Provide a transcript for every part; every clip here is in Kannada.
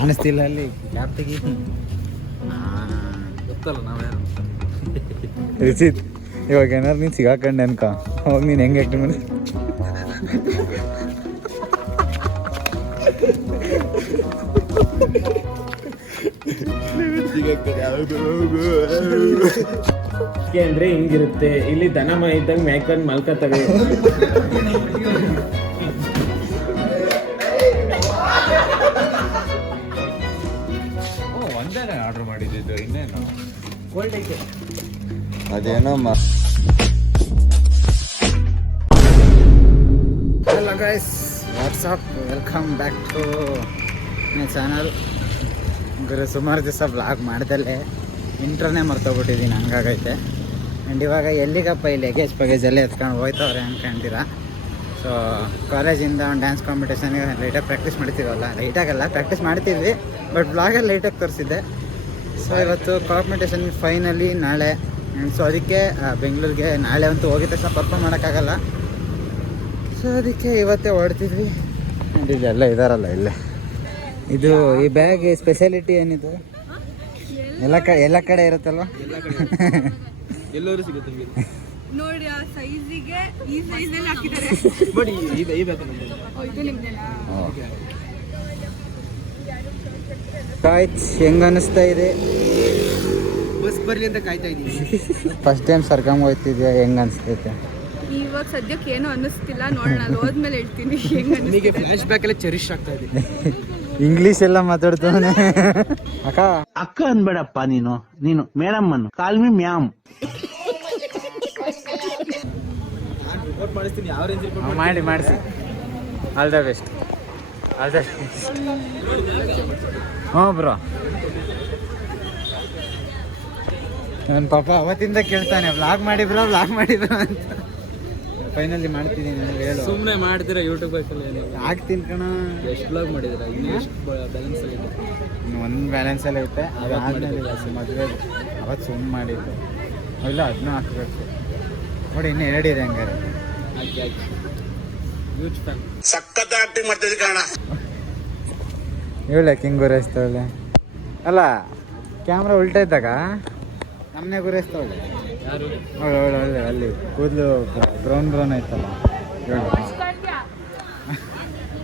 ಕಾಣಿಸ್ತಿಲ್ಲ ಅಲ್ಲಿ ಕ್ಯಾಪ್ ತೆಗಿ. ಗೊತ್ತಲ್ಲ ನಾವು ಯಾರು. ರಿಸಿತ್ ಇವಾಗ ಏನಾರು ನೀನು ಸಿಗಾಕೊಂಡೆ ಅನ್ಕ ಅವಾಗ ನೀನು ಹೆಂಗೆ ಆ್ಯಕ್ಟಿಂಗ್ ಮಾಡಿ ಅಂದ್ರೆ ಹಿಂಗಿರುತ್ತೆ. ಇಲ್ಲಿ ದನ ಇದ್ದಂಗೆ ಮೇಯ್ಕೊಂಡು ಮಲ್ಕೋತವೆ. ಒಂದೇ ಆರ್ಡರ್ ಮಾಡಿದ್ದು ಇನ್ನೇನು ಕೋಲ್ಡ್ ಐತೆ ಅದೇನೋ hello guys, what's up, welcome back to my channel. ಸುಮಾರು ದಿವಸ ಬ್ಲಾಗ್ ಮಾಡ್ದಲ್ಲೇ ಇಂಟ್ರನೇ ಮರ್ತೋಗ್ಬಿಟ್ಟಿದ್ದೀನಿ, ಹಂಗಾಗೈತೆ. ಆ್ಯಂಡ್ ಇವಾಗ ಎಲ್ಲಿಗಪ್ಪ ಈ ಲಗೇಜ್ ಎಲ್ಲ ಎತ್ಕೊಂಡು ಹೋಯ್ತವ್ರೆ ಅನ್ಕೊಂಡಿರ. ಸೊ ಕಾಲೇಜಿಂದ ಒಂದು ಡ್ಯಾನ್ಸ್ ಕಾಂಪಿಟೇಷನ್ಗೆ ಲೈಟಾಗಿ ಪ್ರಾಕ್ಟೀಸ್ ಮಾಡ್ತಿದ್ವಲ್ಲ, ಲೈಟಾಗಲ್ಲ ಪ್ರಾಕ್ಟೀಸ್ ಮಾಡ್ತಿದ್ವಿ, ಬಟ್ ಬ್ಲಾಗಲ್ಲಿ ಲೈಟಾಗಿ ತೋರಿಸಿದ್ದೆ. ಸೊ ಇವತ್ತು ಕಾಂಪಿಟೇಷನ್ ಫೈನಲಿ ನಾಳೆ. ಆ್ಯಂಡ್ ಸೊ ಅದಕ್ಕೆ ಬೆಂಗಳೂರಿಗೆ ನಾಳೆ ಅಂತೂ ಹೋಗಿದ ತಕ್ಷಣ ಪರ್ಫಾರ್ಮ್ ಮಾಡೋಕ್ಕಾಗಲ್ಲ. ಸೊ ಅದಕ್ಕೆ ಇವತ್ತೇ ಹೊಡ್ತಿದ್ವಿ. ಆ್ಯಂಡ್ ಇಲ್ಲೆಲ್ಲ ಇದಾರಲ್ಲ ಇಲ್ಲೇ. ಇದು ಈ ಬ್ಯಾಗ್ ಸ್ಪೆಷಾಲಿಟಿ ಏನಿದು? ಎಲ್ಲ ಕಡೆ ಇರುತ್ತಲ್ವ? ಎಲ್ಲರೂ ಸಿಗುತ್ತೆ ನೋಡಿ. ಆ ಸೈಜಿಗೆ ಈ ಸೈಜಲ್ಲಿ ಹಾಕಿದ್ದಾರೆ ನೋಡಿ. ಈ ಬೇಕು ನಮಗೆ. ಇದು ನಿಮ್ದೇನಾ? ಕಾಯ್ತು, ಹೆಂಗೆ ಅನ್ನಿಸ್ತಾ ಇದೆ? ಬಸ್ ಬರ್ಲಿ ಅಂತ ಕಾಯ್ತಾ ಇದ್ದೀವಿ. ಫಸ್ಟ್ ಟೈಮ್ ಸರ್ಕಂಗೆ ಹೋಗ್ತಿದ್ಯಾ, ಹೆಂಗೆ ಅನಿಸ್ತೈತೆ? ಇವಾಗ ಸದ್ಯಕ್ಕೆ ಏನೂ ಅನ್ನಿಸ್ತಿಲ್ಲ, ನೋಡೋಣ ಅಲ್ಲಿ ಹೋದ್ಮೇಲೆ ಹೇಳ್ತೀನಿ ಹೆಂಗೆ. ನನಗೆ ಫ್ಲಾಶ್ ಬ್ಯಾಕ್ ಎಲ್ಲ ಚೆರಿಶ್ ಆಗ್ತಾ ಇದೆ. ಇಂಗ್ಲೀಷ್ ಎಲ್ಲ ಮಾತಾಡ್ತಾನೆ. ಅಕ್ಕ ಅನ್ಬೇಡಪ್ಪ, ನೀನು ಮೇಡಮ್ ಅನ್ನು ಕಾಲ್ಮಿ ಮ್ಯಾಮ್. ರಿಪೋರ್ಟ್ ಮಾಡಿಸ್ತೀನಿ. ಯಾವ ರೇಂಜ್ ರಿಪೋರ್ಟ್ ಮಾಡಿಸಿ. All the best. ಹ್ಞೂ ಬ್ರೋ. ನನ್ನ ಪಾಪ ಅವತ್ತಿಂದ ಕೇಳ್ತಾನೆ ವ್ಲಾಗ್ ಮಾಡಿ ಬ್ರೋ ಅಂತ. ಫೈನಲಿ ಮಾಡ್ತಿದ್ದೀನಿ, ಹೇಳು. ಸುಮ್ಮನೆ ಮಾಡ್ತೀರಾ ಯೂಟ್ಯೂಬ್ ಅಲ್ಲಿ? ಆಗ್ತೀನಿ ಕಣ. ಎಷ್ಟು ಬ್ಲಾಗ್ ಮಾಡಿದ್ದೀರಾ? ಇನ್ನೂ ಎಷ್ಟು ಬ್ಯಾಲೆನ್ಸ್ ಆಗಿದೆ? ಒಂದು ಬ್ಯಾಲೆನ್ಸಲ್ಲಿ ಐತೆ. ಅದು ಆದಮೇಲೆ ಮದುವೆ ಅವತ್ತು ಸುಮ್ಮನೆ ಮಾಡಿದ್ದು ಇಲ್ಲ, ಅದನ್ನೂ ಹಾಕಬೇಕು ನೋಡಿ. ಇನ್ನೂ ಎರಡಿದೆ ಹಂಗಾರೆ. Huge fan. ಸಖತ್ ಆಕ್ಟಿಂಗ್ ಮಾಡ್ತಿದ್ದೆ ಕಾರಣ. ಹೇಳ ಹಿಂಗೆ ಗುರಾಯಿಸ್ತಾವಳೆ ಅಲ್ಲ, ಕ್ಯಾಮ್ರಾ ಉಲ್ಟಾ ಇದ್ದಾಗ ನಮ್ಮನೆ ಗುರಾಯಿಸ್ತಾವಳೆ. ಯಾರು? ಒಳ್ಳೆ ಅಲ್ಲಿ ಕೂದಲು ಬ್ರೌನ್ ಆಯ್ತಲ್ಲ,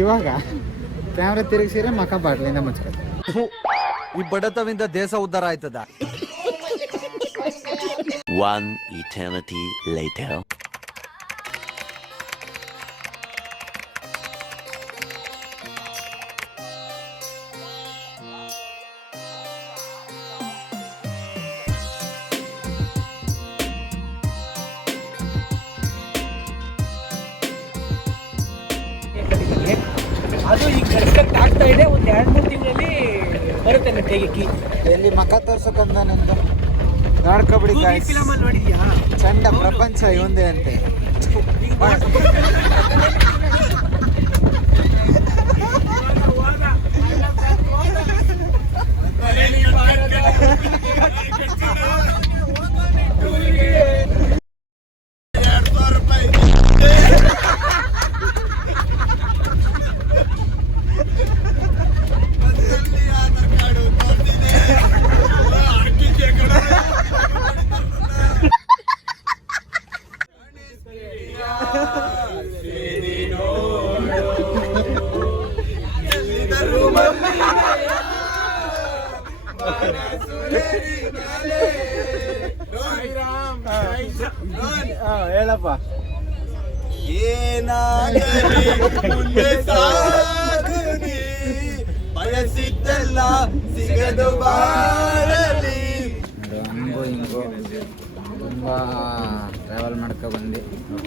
ಇವಾಗ ಕ್ಯಾಮ್ರಾ ತಿರುಗಿಸಿದ್ರೆ ಮಕ ಬಾಟ್ಲಿಂದ ಮುಚ್ಕೊತ. ಈ ಬಡತವಿಂದ ದೇಶ ಉದ್ಧಾರ ಆಯ್ತದ. One eternity later. ಅದು ಈಗ ಕರೆಕ್ಟ್ ಆಗ್ತಾ ಇದೆ. ಒಂದು 2-3 ತಿಂಗಳಲ್ಲಿ ಬರುತ್ತೆ ತೆಗಿಕ್ಕಿ. ಎಲ್ಲಿ ಮಕ ತೋರ್ಸಕ್ಕಂದ ನಂದು ನೋಡ್ಕೊಬಿಡಿ. ಫಿಲಮ್ ಅಲ್ಲಿ ನೋಡಿದ್ಯಾ? ಚಂಡ ಪ್ರಪಂಚ ಇವಂದೇ ಅಂತೆ. ಹೇಳಪ್ಪ. ಬಯಸಿದ್ದೆಲ್ಲ ಸಿಗದು ಬಾಳಲಿ. ಹಂಗೋ ಹಿಂಗೋ ತುಂಬ ಟ್ರಾವೆಲ್ ಮಾಡ್ಕೊ ಬಂದು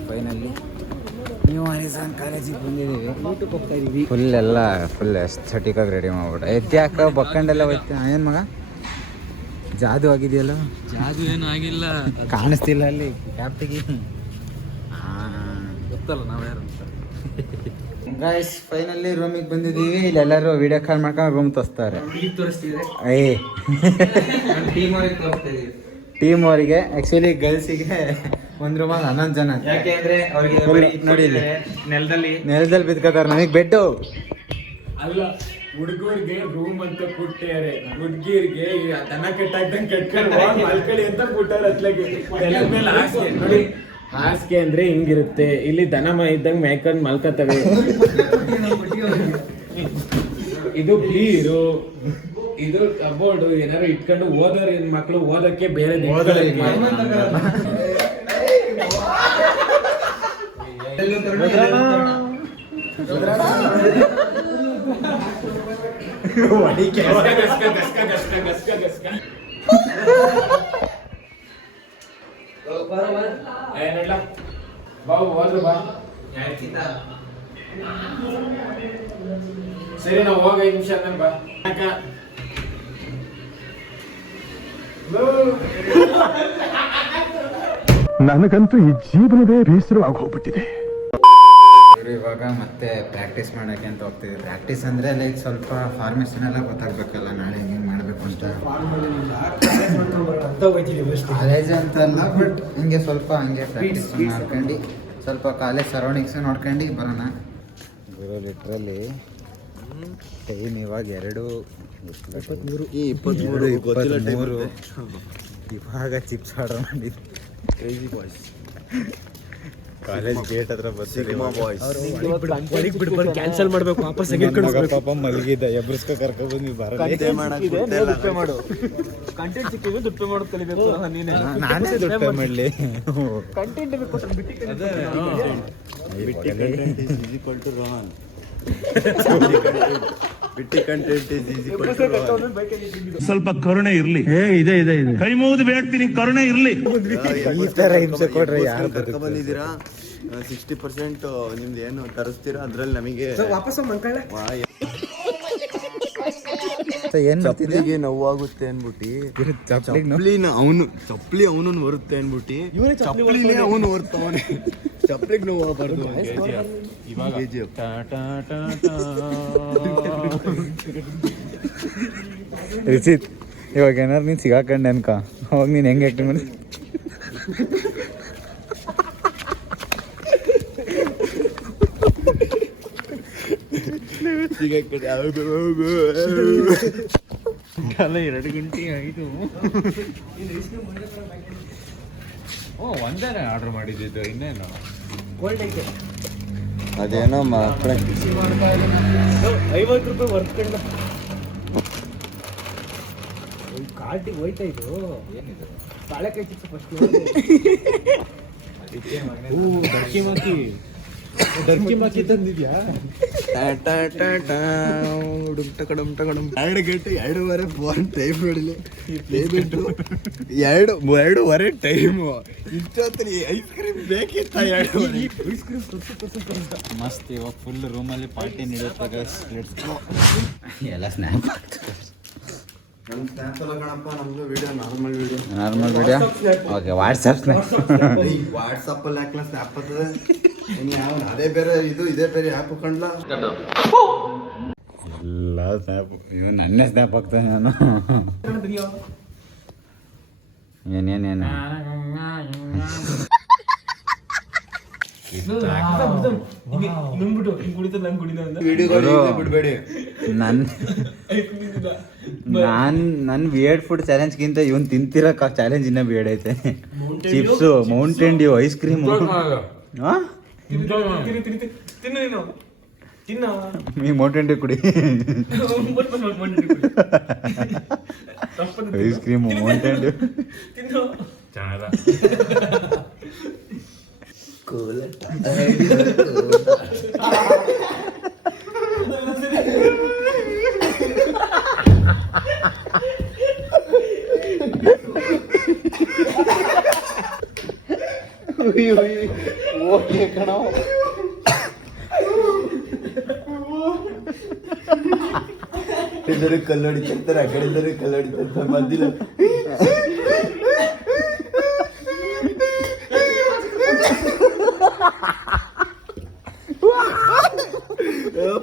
ಫೈನಲ್ಲಿ ನ್ಯೂ ಹಾರಿಸನ್ ಕಾಲೇಜಿಗೆ ಬಂದಿದ್ದೀವಿ. ಊಟಕ್ಕೆ ಹೋಗ್ತಾ ಇದೀವಿ. ಫುಲ್ ಎಸ್ಥೆಟಿಕಾಗಿ ರೆಡಿ ಮಾಡ್ಬಿಟ್ಟು ಎತ್ತಿ ಬಕ್ಕಂಡೆಲ್ಲ ಹೋಯ್ತು. ಏನು ಮಗ ಜಾದು ಆಗಿದೆಯಲ್ಲ? ಜಾದು ಏನು ಆಗಿಲ್ಲ, ಕಾಣಿಸ್ತಿಲ್ಲ ಅಲ್ಲಿ ಕ್ಯಾಪ್ ತೆಗಿ. ಗೊತ್ತಲ್ಲ ನಾವು ಯಾರು ಅಂತ. ಗೈಸ್ ಫೈನಲಿ ರೂಮಿಗೆ ಬಂದಿದ್ದೀವಿ. ಇಲ್ಲೆಲ್ಲರೂ ವಿಡಿಯೋ ಕಾಲ್ ಮಾಡ್ಕೊಂಡು ರೂಮ್ ತೋರಿಸ್ತಾರೆ. ಟೀಮ್ ಅವರಿಗೆ ಆ್ಯಕ್ಚುಲಿ ಗರ್ಲ್ಸಿಗೆ ಒಂದು ರೂಮಲ್ಲಿ 11 ಜನ. ಯಾಕೆಂದ್ರೆ ನೋಡಿ ಇಲ್ಲಿ ನೆಲದಲ್ಲಿ ಬಿದ್ಕೋತಾರೆ. ನಮಗೆ ಬೆಡ್ಡು ಅಲ್ಲ, ಹುಡುಗರಿಗೆ ರೂಮ್ ಅಂತ ಕೊಟ್ಟಾರೆ, ಹುಡುಗಿರಿಗೆ ದನ ಕೆಟ್ಟಾಗ್ದಂಗೆ ಕೆಟ್ಕೊಂಡು ಮಲ್ಕಳಿ ಅಂತ ಕೊಟ್ಟಾರೆ. ಅತ್ಲಾಗೆ ತಲೆ ಮೇಲೆ ಹಾಸಿಗೆ ನೋಡಿ, ಹಾಸಿಗೆ ಅಂದ್ರೆ ಹಿಂಗಿರುತ್ತೆ. ಇಲ್ಲಿ ದನ ಇದ್ದಂಗೆ ಮೇಯ್ಕೊಂಡು ಮಲ್ಕತ್ತವೆ. ಇದು ಬೀರು, ಇದು ಕಬೋರ್ಡು. ಏನಾರು ಇಟ್ಕೊಂಡು ಓದೋರ್ ಮಕ್ಳು ಓದಕ್ಕೆ ಬೇರೆ ಬಾವು ಹೋದ್ರು ಬಾ. ಸರಿ, ನಾವು ಹೋಗ 5 ನಿಮಿಷ ಅಂದ್ ಬಾ. ನನಗಂತೂ ಈ ಜೀವನವೇ ಬೇಸರವಾಗಿ ಹೋಗ್ಬಿಟ್ಟಿದೆ. ಇವಾಗ ಮತ್ತೆ ಪ್ರಾಕ್ಟೀಸ್ ಮಾಡೋಕ್ಕೆ ಅಂತ ಹೋಗ್ತಿದ್ವಿ. ಪ್ರಾಕ್ಟೀಸ್ ಅಂದರೆ ಲೈಕ್ ಸ್ವಲ್ಪ ಫಾರ್ಮೇಷನ್ ಎಲ್ಲ ಗೊತ್ತಾಗಬೇಕಲ್ಲ, ನಾಳೆ ಹೆಂಗೆ ಮಾಡಬೇಕು ಅಂತ. ಕಾಲೇಜ್ ಅಂತಲ್ಲ, ಬಟ್ ಹಿಂಗೆ ಸ್ವಲ್ಪ ಹಂಗೆ ಪ್ರಾಕ್ಟೀಸ್ ಮಾಡ್ಕೊಂಡು ಸ್ವಲ್ಪ ಕಾಲೇಜ್ ಸರೌಂಡಿಂಗ್ಸ್ ನೋಡ್ಕೊಂಡು ಬರೋಣ. ಗುರು ಲಿಟ್ರಲ್ಲಿ ಟೈಮ್ ಇವಾಗ 2:23 ಇವಾಗ ಚಿಪ್ಸ್ ಆರ್ಡರ್ ಮಾಡಿದ್ವಿ. ಕಾಲೇಜ್ ಗೇಟ್ ಹತ್ರ ಕ್ಯಾನ್ಸಲ್ ಮಾಡ್ಬೇಕು, ವಾಪಸ್ ಪಾಪ ಮಲಗಿದ್ದ, ಎಬ್ರಿಸ್ಕೊ ಕರ್ಕೊ ಬಂದ್ವಿ. ಮಾಡು ಕಂಟೆಂಟ್ ಸಿಕ್ಕಿದ್ರೆ ದುಡ್ಡು ಮಾಡೋದು ಕಲಿಬೇಕು. ನಾನೇ ದುಡ್ಡು ಮಾಡಲಿ. ಕಂಟೆಂಟ್ ಸ್ವಲ್ಪ ಕರುಣೆ ಇರ್ಲಿ. ಇದೆ ಇದೆ ಇದೆ, ಕೈ ಮುಗಿದು ಬೇಡ್ತೀನಿ, ಕರುಣೆ ಇರ್ಲಿ. ಈ ತರ ಹಿಂಸೆ ಕೊಡ್ರೆ ಯಾರು ಬಂದಿದ್ದೀರಾ? 60% ನಿಮ್ದು ಏನು ತರಿಸ್ತೀರಾ ಅದ್ರಲ್ಲಿ ನಮಗೆ ವಾಪಸ್ ಏನ್ ಚಪ್ಪಲಿಗೆ ನೋವಾಗುತ್ತೆ ಅನ್ಬಿಟ್ಟು ಚಪ್ಪಲಿ ಅವನು ಬರುತ್ತೆ ಅನ್ಬಿಟ್ಟು ಚಪ್ಪಲಿನೇ ಅವನು ಹೊರ್ತವನೆ. ಚಪ್ಪಲಿಗೆ ನೋವಾಗಬಾರ್ದು. ರಿಸಿತ್, ಇವಾಗ ಏನಾರು ನೀನು ಸಿಗಾಕೊಂಡೆ ಅನ್ಕ, ಅವಾಗ ನೀನು ಹೆಂಗೆ ಆ್ಯಕ್ಟಿಂಗ್ ಮಾಡಿ? ಕಾಲ 2 ಗಂಟೆ ಆಯಿತು. ಒಂದೇ ಆರ್ಡರ್ ಮಾಡಿದ್ದು, ಇನ್ನೇನು ಅದೇನೋ ₹50 ವರ್ತ್ಕೊಂಡ ಕಾರ್ಟಿಗೆ ಹೋಯ್ತಾ. ಇದು ಏನಿದು? ಬಾಳೆಕಾಯಿ ಚಿಪ್ಸ್ ಫಸ್ಟ್ ಡರ್ಕಿ ಮಾಕಿ ತಂದಿದ್ಯಾ? 2 ಗಂಟೆ 2:30 ಫೋನ್ ಟೈಮ್ ನೋಡಿಲ್ಲ. 2:30 ಟೈಮು. ಇಷ್ಟೊತ್ತಲ್ಲಿ ಐಸ್ ಕ್ರೀಮ್ ಬೇಕಿತ್ತ? 2:30 ಮಸ್ತ್. ಇವಾಗ ಫುಲ್ ರೂಮಲ್ಲಿ ಪಾರ್ಟಿ ನಡೆಯುತ್ತೆ. ಎಲ್ಲ ಸ್ನ್ಯಾಪ್ ನಮ್ಮ ಸ್ನ್ಯಾಪ್ ಎಲ್ಲ ಕಣಪ್ಪ, ನಮ್ದು video normal video. Okay, WhatsApp ವಾಟ್ಸಪ್ಪಲ್ಲಿ ಹಾಕ್ಲ ಸ್ನ್ಯಾಪ್ ಆಗ್ತದೆ. ಯಾವ ಅದೇ ಬೇರೆ ಇದು, ಇದೇ ಬೇರೆ ಆ್ಯಪ್ ಕಂಡ್ಲ. ಎಲ್ಲ ಸ್ನ್ಯಾಪ್. ಇವ್ ನನ್ನೇ ಸ್ನ್ಯಾಪ್ ಆಗ್ತಾನೆ ನಾನು. ಏನೇನೇನು ಬಿಡ್ಬೇಡಿ. ನನ್ನ ವಿಯರ್ಡ್ ಫುಡ್ ಚಾಲೆಂಜ್ಗಿಂತ ಇವನ್ ತಿಂತಿರೋ ಚಾಲೆಂಜ್ ಇನ್ನೂ ವಿಯರ್ಡ್ ಐತೆ. Chips, Mountain Dew, ice cream. ಈ ಮೌಂಟೇನ್ ಡ್ಯೂ ಕುಡಿ. Ice cream, Mountain Dew. Okay ಕಣ. ಎಲ್ಲರೂ ಕಲ್ಲೊಡಿತಿರ್ತಾರೆ, ಆ ಕಡೆ ಎಲ್ಲರೂ ಕಲ್ಲೊಡಿತಿರ್ತಾರೆ ಮಧ್ಯದಲ್ಲಿ.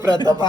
ಪ್ರತಾಪ